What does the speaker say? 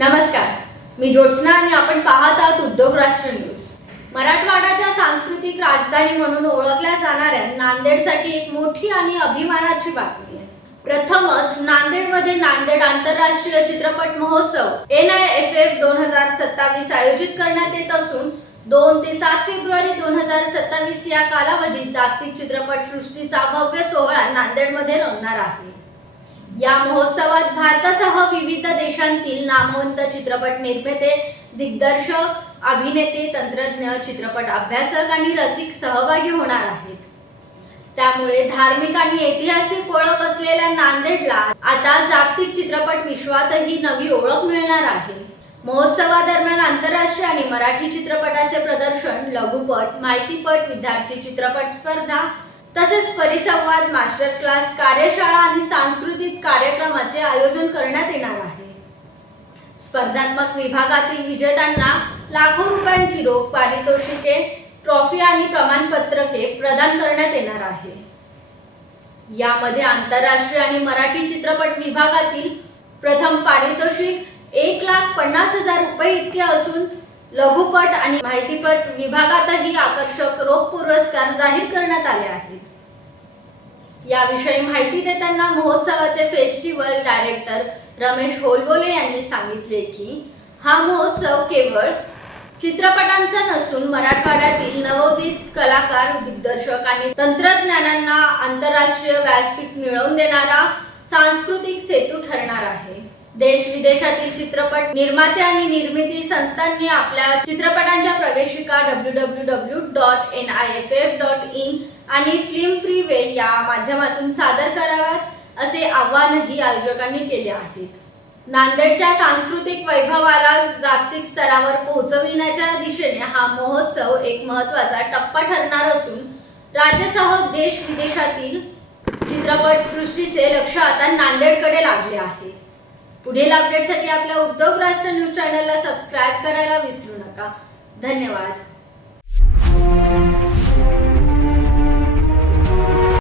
नमस्कार, मी ज्योत्स्ना आणि आपण पाहत आहात उद्योग राष्ट्र न्यूज। मराठवाड्याच्या सांस्कृतिक राजधानी म्हणून ओळखल्या जाणाऱ्या नांदेडसाठी एक मोठी आणि अभिमानाची बातमी आहे। प्रथमच नांदेडमध्ये नांदेड आंतरराष्ट्रीय चित्रपट महोत्सव NIFF 2027 आयोजित करण्यात येत असून 2 ते 7 फेब्रुवारी 2027 या कालावधीत जागतिक चित्रपट सृष्टीचा भव्य सोहळा नांदेडमध्ये रंगणार आहे। या महोत्सवात भारतासह विविध देशांतील नामवंत चित्रपट निर्माते, दिग्दर्शक, अभिनेते, तंत्रज्ञ, चित्रपट अभ्यासक आणि रसिक सहभागी होणार आहेत। त्यामुळे धार्मिक आणि ऐतिहासिक ओळख असलेल्या नांदेडला आता जागतिक चित्रपट विश्वातही नवी ओळख मिळणार आहे। महोत्सवादरम्यान आंतरराष्ट्रीय आणि मराठी चित्रपटाचे प्रदर्शन, लघुपट, माहितीपट, विद्यार्थी चित्रपट स्पर्धा तसेच परिसंवाद, मास्टर क्लास, कार्यशाळा आणि सांस्कृतिक कार्यक्रमाचे आयोजन करण्यात येणार आहे। स्पर्धात्मक विभागातील विजेत्यांना लाखो रुपयांची रोख पारितोषिके, ट्रॉफी आणि प्रमाणपत्रके प्रदान करण्यात येणार आहे। यामध्ये आंतरराष्ट्रीय आणि मराठी चित्रपट विभागातील प्रथम पारितोषिक 1,50,000 रुपये इतके असून लघुपट आणि माहितीपट विभागातही आकर्षक रोख पुरस्कार जाहीर करण्यात आले आहेत। याविषयी माहिती देताना महोत्सवाचे फेस्टिवल डायरेक्टर रमेश होलबोले यांनी सांगितले की हा महोत्सव केवळ चित्रपटांचा नसून मराठवाड्यातील नवोदित कलाकार, दिग्दर्शक आणि तंत्रज्ञांना आंतरराष्ट्रीय व्यासपीठ मिळवून देणारा सांस्कृतिक सेतू ठरणार आहे। देश विदेशातील चित्रपट निर्माते आणि निर्मिती संस्थांनी आपल्या चित्रपटांच्या प्रवेशिका www.niff.in आणि फिल्म फ्रीवे या माध्यमातून सादर कराव्यात असे आवाहनही आयोजकांनी केले आहे। नांदेडच्या सांस्कृतिक वैभवाला जागतिक स्तरावर पोहोचविण्याच्या दिशेने हा महोत्सव एक महत्त्वाचा टप्पा ठरणार असून राज्यासह देश विदेशातील चित्रपट सृष्टीचे लक्ष आता नांदेडकडे लागले आहे। पुढील अपडेटसाठी आपल्या उद्योग राष्ट्र न्यूज चॅनलला सबस्क्राइब करायला विसरू नका। धन्यवाद।